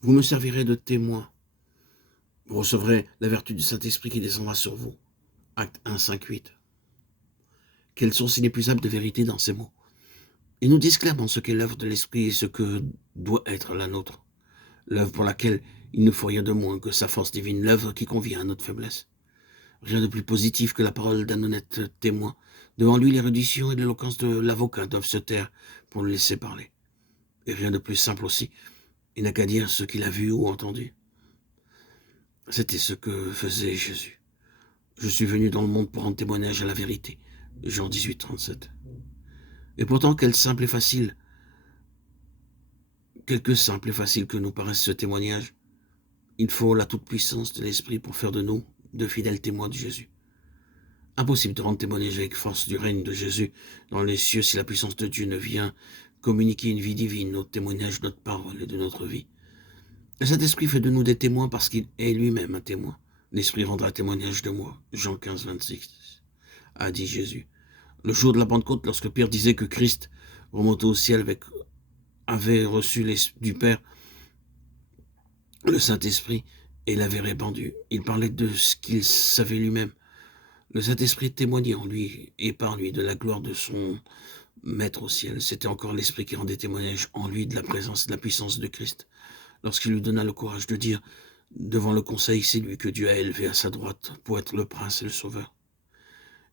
Vous me servirez de témoin. Vous recevrez la vertu du Saint-Esprit qui descendra sur vous. Acte 1, 5, 8. Quelle source inépuisable de vérité dans ces mots. Ils nous disent clairement ce qu'est l'œuvre de l'Esprit et ce que doit être la nôtre. L'œuvre pour laquelle il ne faut rien de moins que sa force divine, l'œuvre qui convient à notre faiblesse. Rien de plus positif que la parole d'un honnête témoin. Devant lui, l'érudition et l'éloquence de l'avocat doivent se taire pour le laisser parler. Et rien de plus simple aussi. Il n'a qu'à dire ce qu'il a vu ou entendu. C'était ce que faisait Jésus. Je suis venu dans le monde pour rendre témoignage à la vérité. Jean 18, 37. Et pourtant, quelques simple et facile que nous paraisse ce témoignage, il faut la toute-puissance de l'Esprit pour faire de nous de fidèles témoins de Jésus. Impossible de rendre témoignage avec force du règne de Jésus dans les cieux si la puissance de Dieu ne vient communiquer une vie divine, notre témoignage, notre parole et de notre vie. Le Saint-Esprit fait de nous des témoins parce qu'il est lui-même un témoin. L'Esprit rendra témoignage de moi. Jean 15, 26, a dit Jésus. Le jour de la Pentecôte, lorsque Pierre disait que Christ, remonté au ciel, avait reçu du Père le Saint-Esprit et l'avait répandu, il parlait de ce qu'il savait lui-même. Le Saint-Esprit témoignait en lui et par lui de la gloire de son Maître au ciel. C'était encore l'Esprit qui rendait témoignage en lui de la présence et de la puissance de Christ. Lorsqu'il lui donna le courage de dire devant le conseil, c'est lui que Dieu a élevé à sa droite pour être le prince et le sauveur.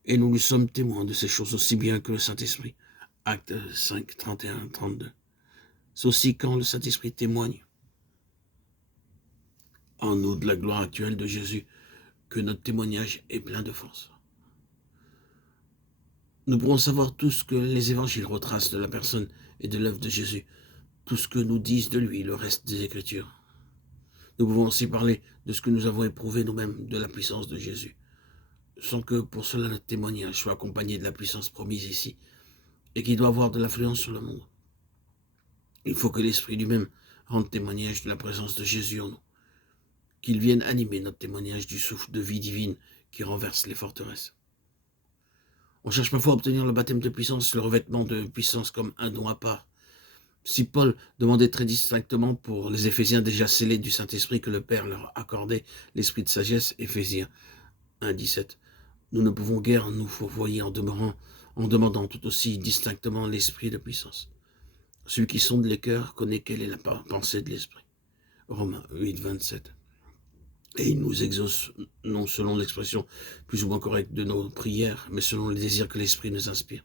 Et nous sommes témoins de ces choses aussi bien que le Saint-Esprit. Acte 5, 31, 32. C'est aussi quand le Saint-Esprit témoigne en nous de la gloire actuelle de Jésus que notre témoignage est plein de force. Nous pourrons savoir tout ce que les évangiles retracent de la personne et de l'œuvre de Jésus, tout ce que nous disent de lui le reste des Écritures. Nous pouvons aussi parler de ce que nous avons éprouvé nous-mêmes de la puissance de Jésus, sans que pour cela notre témoignage soit accompagné de la puissance promise ici, et qui doit avoir de l'influence sur le monde. Il faut que l'Esprit lui-même rende témoignage de la présence de Jésus en nous, qu'il vienne animer notre témoignage du souffle de vie divine qui renverse les forteresses. On cherche parfois à obtenir le baptême de puissance, le revêtement de puissance comme un don à part. Si Paul demandait très distinctement pour les Éphésiens déjà scellés du Saint-Esprit que le Père leur accordait l'esprit de sagesse, Éphésiens 1, 17, nous ne pouvons guère nous fourvoyer en demandant tout aussi distinctement l'esprit de puissance. Celui qui sonde les cœurs connaît quelle est la pensée de l'esprit. Romains 8, 27. Et il nous exauce non selon l'expression plus ou moins correcte de nos prières, mais selon les désirs que l'Esprit nous inspire.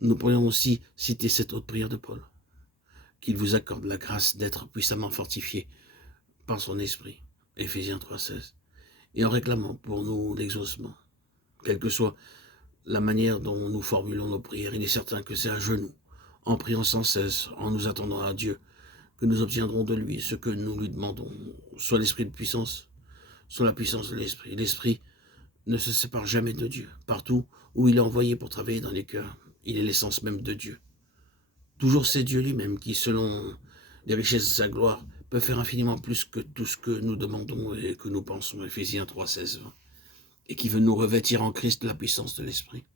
Nous pourrions aussi citer cette autre prière de Paul, qu'il vous accorde la grâce d'être puissamment fortifié par son Esprit, Éphésiens 3, 16, et en réclamant pour nous l'exaucement. Quelle que soit la manière dont nous formulons nos prières, il est certain que c'est à genoux, en priant sans cesse, en nous attendant à Dieu, que nous obtiendrons de lui ce que nous lui demandons, soit l'esprit de puissance, soit la puissance de l'esprit. L'esprit ne se sépare jamais de Dieu. Partout où il est envoyé pour travailler dans les cœurs, il est l'essence même de Dieu. Toujours c'est Dieu lui-même qui, selon les richesses de sa gloire, peut faire infiniment plus que tout ce que nous demandons et que nous pensons, Éphésiens 3, 16, 20, et qui veut nous revêtir en Christ de la puissance de l'esprit.